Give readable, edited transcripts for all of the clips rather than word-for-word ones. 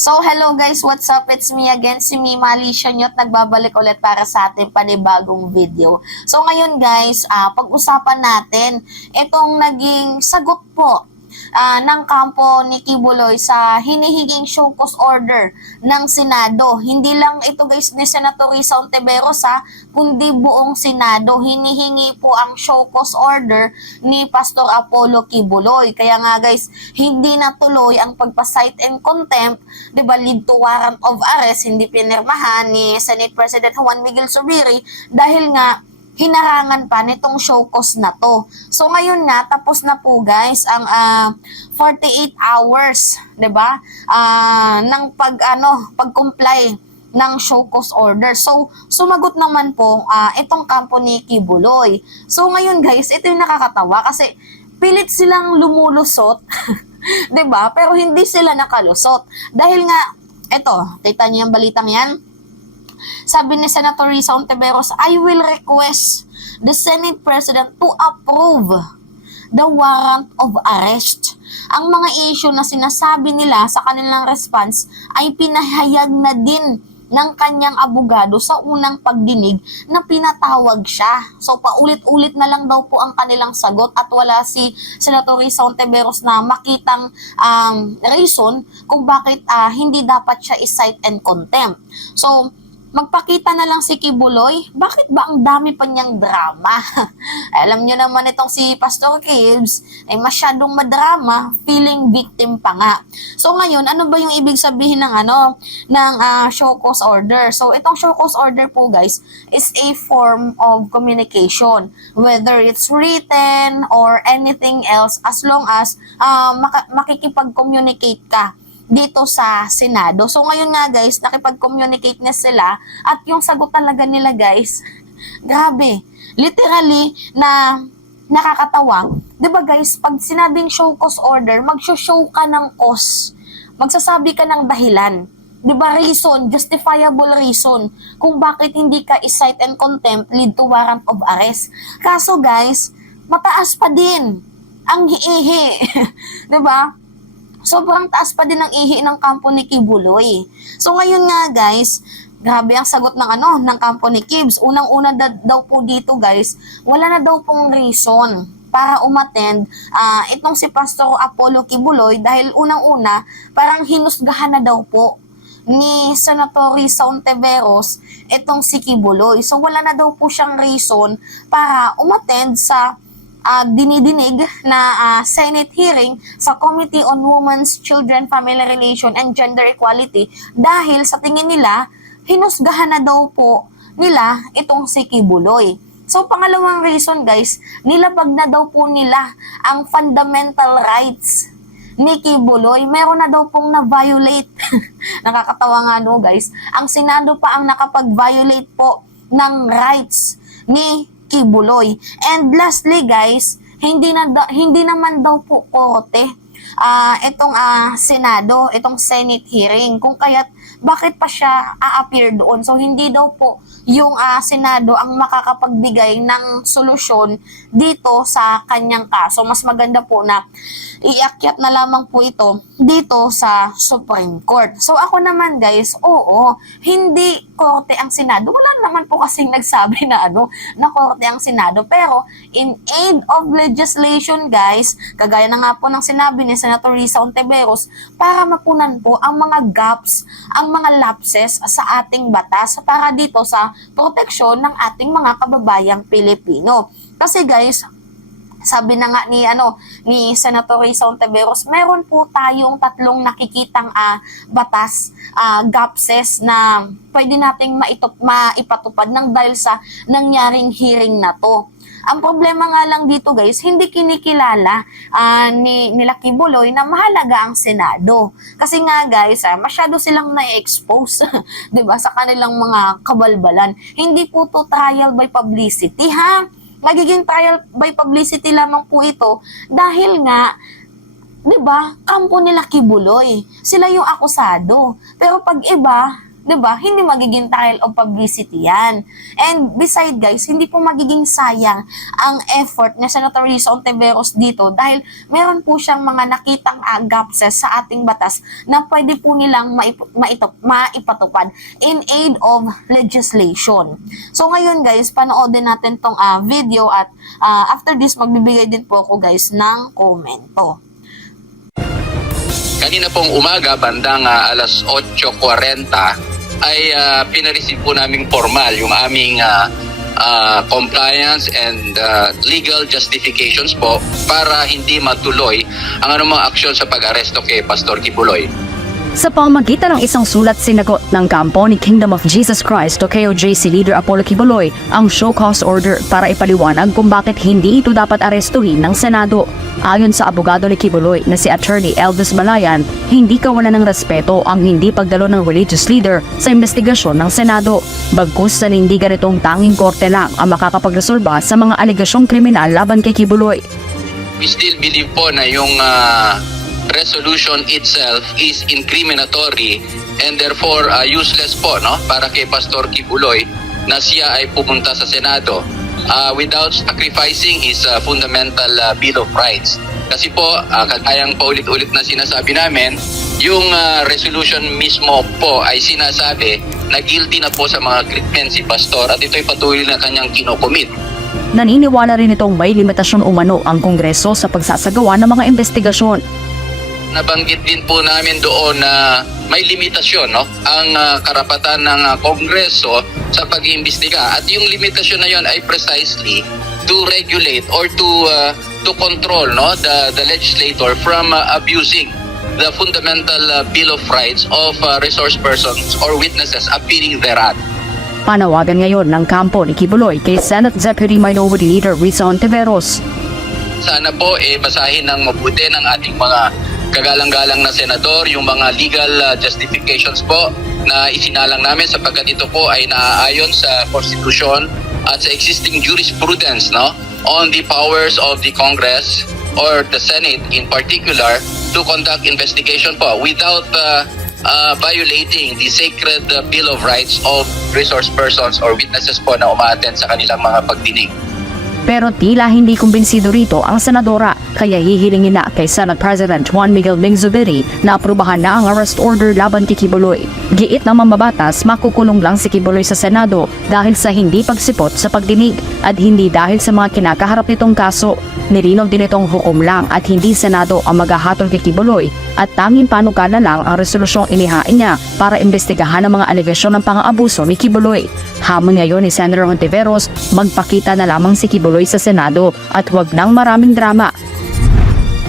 So, hello guys, what's up? It's me again, si Mima Alicia at nagbabalik ulit para sa ating panibagong video. So, ngayon guys, pag-usapan natin itong naging sagot po ng kampo ni Kibuloy sa hinihiging show cause order ng Senado. Hindi lang ito guys ni Senator Risa Hontiveros kundi buong Senado. Hinihingi po ang show cause order ni Pastor Apollo Kibuloy. Kaya nga guys, hindi natuloy ang pagpa-cite and contempt, di ba, lead to warrant of arrest, hindi pinirmahan ni Senate President Juan Miguel Zubiri dahil nga hinarangan pa nitong show cause na to. So ngayon nga tapos na po guys ang 48 hours, 'di ba? Ng pag-comply ng show cause order. So sumagot naman po itong kampo ni Kibuloy. So ngayon guys, ito yung nakakatawa kasi pilit silang lumulusot, 'di ba? Pero hindi sila nakalusot. Dahil nga ito, kita niyo yung balitang 'yan. Sabi ni Senator Risa Hontiveros, I will request the Senate President to approve the warrant of arrest. Ang mga issue na sinasabi nila sa kanilang response ay pinahayag na din ng kanyang abogado sa unang pagdinig na pinatawag siya. So paulit-ulit na lang daw po ang kanilang sagot at wala si Senator Risa Hontiveros na makitang reason kung bakit hindi dapat siya i-cite and contempt. So magpakita na lang si Kibuloy, bakit ba ang dami pa niyang drama? Alam niyo naman itong si Pastor Kibs ay masyadong madrama, feeling victim pa nga. So ngayon, ano ba yung ibig sabihin ng show cause order? So itong show cause order po guys is a form of communication, whether it's written or anything else, as long as makikipag-communicate ka dito sa Senado. So ngayon nga guys, nakipag-communicate na sila at yung sagot talaga nila guys, grabe. Literally na nakakatawa. 'Di ba guys, pag sinabing show cause order, mag-show ka ng cause. Magsasabi ka ng dahilan. 'Di ba, reason, justifiable reason kung bakit hindi ka i-cite and contempt lead to warrant of arrest. Kaso guys, mataas pa din ang ihi. 'Di ba? Sobrang taas pa din ang ihi ng kampo ni Kibuloy. So ngayon nga guys, grabe ang sagot ng kampo ni Kibs. Unang-una daw po dito guys, wala na daw pong reason para umattend itong si Pastor Apollo Kibuloy dahil unang-una parang hinusgahan na daw po ni Senator Risa Hontiveros itong si Kibuloy. So wala na daw po siyang reason para umattend sa dinidinig na Senate hearing sa Committee on Women's, Children, Family Relation, and Gender Equality dahil sa tingin nila, hinusgahan na daw po nila itong si Kibuloy. So pangalawang reason guys, nilabag na daw po nila ang fundamental rights ni Kibuloy. Meron na daw pong na-violate. Nakakatawa nga guys. Ang Senado pa ang nakapag-violate po ng rights ni Kibuloy. And lastly guys, hindi naman daw po korte itong Senado, itong Senate hearing. Kung kaya't bakit pa siya a-appear doon? So hindi daw po yung Senado ang makakapagbigay ng solusyon dito sa kanyang kaso. Mas maganda po na iakyat na lamang po ito dito sa Supreme Court. So ako naman guys, oo, hindi korte ang Senado. Wala naman po kasing nagsabi na korte ang Senado. Pero in aid of legislation guys, kagaya na nga po ng sinabi ni Senator Risa Hontiveros, para mapunan po ang mga gaps, ang mga lapses sa ating batas para dito sa proteksyon ng ating mga kababayang Pilipino. Kasi guys, sabi na nga ni Senator Risa Hontiveros, meron po tayong tatlong nakikitang batas, gapses na pwede nating maipatupad ng dahil sa nangyaring hearing na to. Ang problema nga lang dito guys, hindi kinikilala nila Kibuloy na mahalaga ang Senado. Kasi nga guys, masyado silang na-expose, 'di ba, sa kanilang mga kabalbalan. Hindi po to trial by publicity Magiging trial by publicity lamang po ito dahil nga, 'di ba, kampo nila Kibuloy. Sila yung akusado. Pero pag iba, 'di ba? Hindi magiging trial of publicity yan. And beside guys, hindi po magiging sayang ang effort ni Senator Risa Hontiveros dito dahil meron po siyang mga nakitang gapses sa ating batas na pwede po nilang maipatupad in aid of legislation. So ngayon guys, panoodin natin tong video at after this magbibigay din po ako guys ng komento. Kanina pong umaga, bandang alas 8:40, ay pinareceive po naming formal yung aming compliance and legal justifications po para hindi matuloy ang anumang aksyon sa pag-aresto kay Pastor Kibuloy. Sa pamamagitan ng isang sulat sinagot ng kampo ni Kingdom of Jesus Christ o KOJC Leader Apollo Kibuloy ang show cause order para ipaliwanag kung bakit hindi ito dapat arestuhin ng Senado. Ayon sa abogado ni Kibuloy na si Attorney Elvis Malayan, hindi kawalan ng respeto ang hindi pagdalo ng religious leader sa investigasyon ng Senado. Bagkus sa hindi ganitong tanging korte lang ang makakapagresolba sa mga alegasyong kriminal laban kay Kibuloy. We still believe po na yung resolution itself is incriminatory and therefore useless po, no, para kay Pastor Kibuloy na siya ay pumunta sa Senado without sacrificing his fundamental Bill of Rights. Kasi po, kagayang paulit-ulit na sinasabi namin, yung resolution mismo po ay sinasabi na guilty na po sa mga krimen si Pastor at ito'y patuloy na kanyang kinocommit. Naniniwala rin itong may limitasyon umano ang Kongreso sa pagsasagawa ng mga investigasyon. Nabanggit din po namin doon na may limitasyon, no, ang karapatan ng Kongreso sa pag-iimbestiga at yung limitasyon na yon ay precisely to regulate or to control, no, the legislator from abusing the fundamental Bill of Rights of resource persons or witnesses appearing thereat. Panawagan ngayon ng kampo ni Kibuloy kay Senate Deputy Minority Leader Risa Hontiveros. Sana po basahin ng mabuti ng ating mga kagalang-galang na senador yung mga legal justifications po na isinalang namin sapagkat ito po ay naaayon sa konstitusyon at sa existing jurisprudence, no, on the powers of the Congress or the Senate in particular to conduct investigation po without violating the sacred Bill of Rights of resource persons or witnesses po na umaattend sa kanilang mga pagdinig. Pero tila hindi kumbinsido rito ang senadora, kaya hihilingin na kay Senate President Juan Miguel Mingzubiri na aprubahan na ang arrest order laban kay Kibuloy. Giit ng mambabatas, makukulong lang si Kibuloy sa Senado dahil sa hindi pagsipot sa pagdinig at hindi dahil sa mga kinakaharap nitong kaso. Nilinaw din itong hukom lang at hindi Senado ang maghahatol kay Kibuloy at tanging panukala lang ang resolusyong inihain niya para imbestigahan ang mga alegasyon ng pang-aabuso ni Kibuloy. Hamon ngayon ni Senator Hontiveros, magpakita na lamang si Kibuloy sa Senado at huwag nang maraming drama.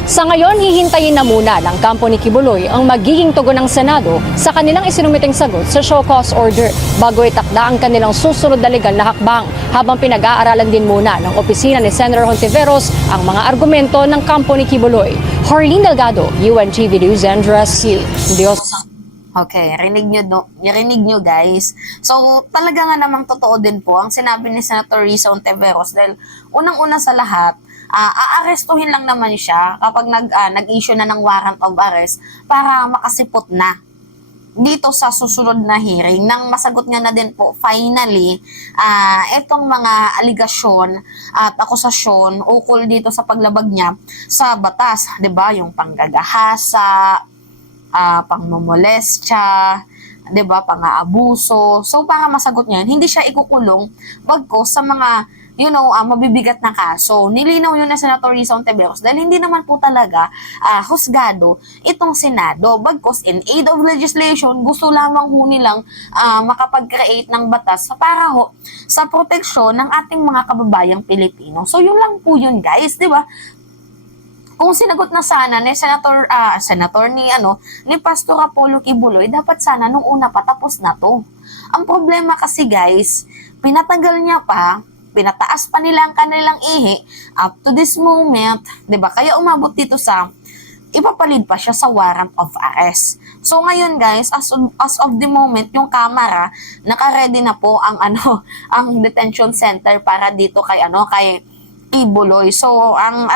Sa ngayon, hihintayin na muna ng kampo ni Kibuloy ang magiging tugon ng Senado sa kanilang isinumiting sagot sa show cause order bago itakda ang kanilang susunod na legal na hakbang habang pinag-aaralan din muna ng opisina ni Senator Hontiveros ang mga argumento ng kampo ni Kibuloy. Harleen Delgado, UNTV News and Rescue. Diyos. Okay, rinig nyo guys. So, talaga nga namang totoo din po ang sinabi ni Senator Risa Hontiveros dahil unang-una sa lahat, aarestuhin lang naman siya kapag nag-issue na ng warrant of arrest para makasipot na dito sa susunod na hearing nang masagot niya na din po finally itong mga aligasyon at akusasyon ukol dito sa paglabag niya sa batas, 'di ba? Yung panggagahasa, pangmomolestya, 'di ba, pang-aabuso. So para masagot niya, hindi siya ikukulong bagkus sa mga mabibigat na kaso. Nilinaw yun na Senator Risa Hontiveros dahil hindi naman po talaga husgado itong Senado. Bagkus in aid of legislation, gusto lamang ho nilang makapag-create ng batas para ho sa proteksyon ng ating mga kababayang Pilipino. So yun lang po yun guys, 'di ba? Kung sinagot na sana ni senator ni Pastor Apollo Kibuloy, dapat sana nung una pa tapos na to. Ang problema kasi guys, pinatagal niya pa, pinataas pa nila ang kanilang ihi up to this moment, 'di ba? Kaya umabot dito sa ipapalid pa siya sa warrant of arrest. So ngayon guys, as of the moment, yung Kamara naka-ready na po ang ang detention center para dito kay Kibuloy. So, ang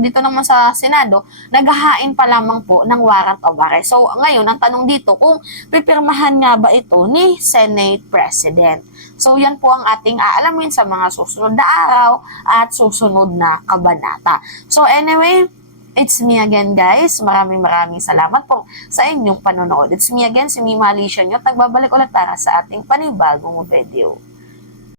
dito naman sa Senado, naghahain pa lamang po ng warrant of arrest. So, ngayon, ang tanong dito, kung pipirmahan nga ba ito ni Senate President? So, yan po ang ating aalamin sa mga susunod na araw at susunod na kabanata. So, anyway, it's me again, guys. Maraming salamat po sa inyong panonood. It's me again, si Mima Alicia nyo. Tagbabalik ulit para sa ating panibagong video.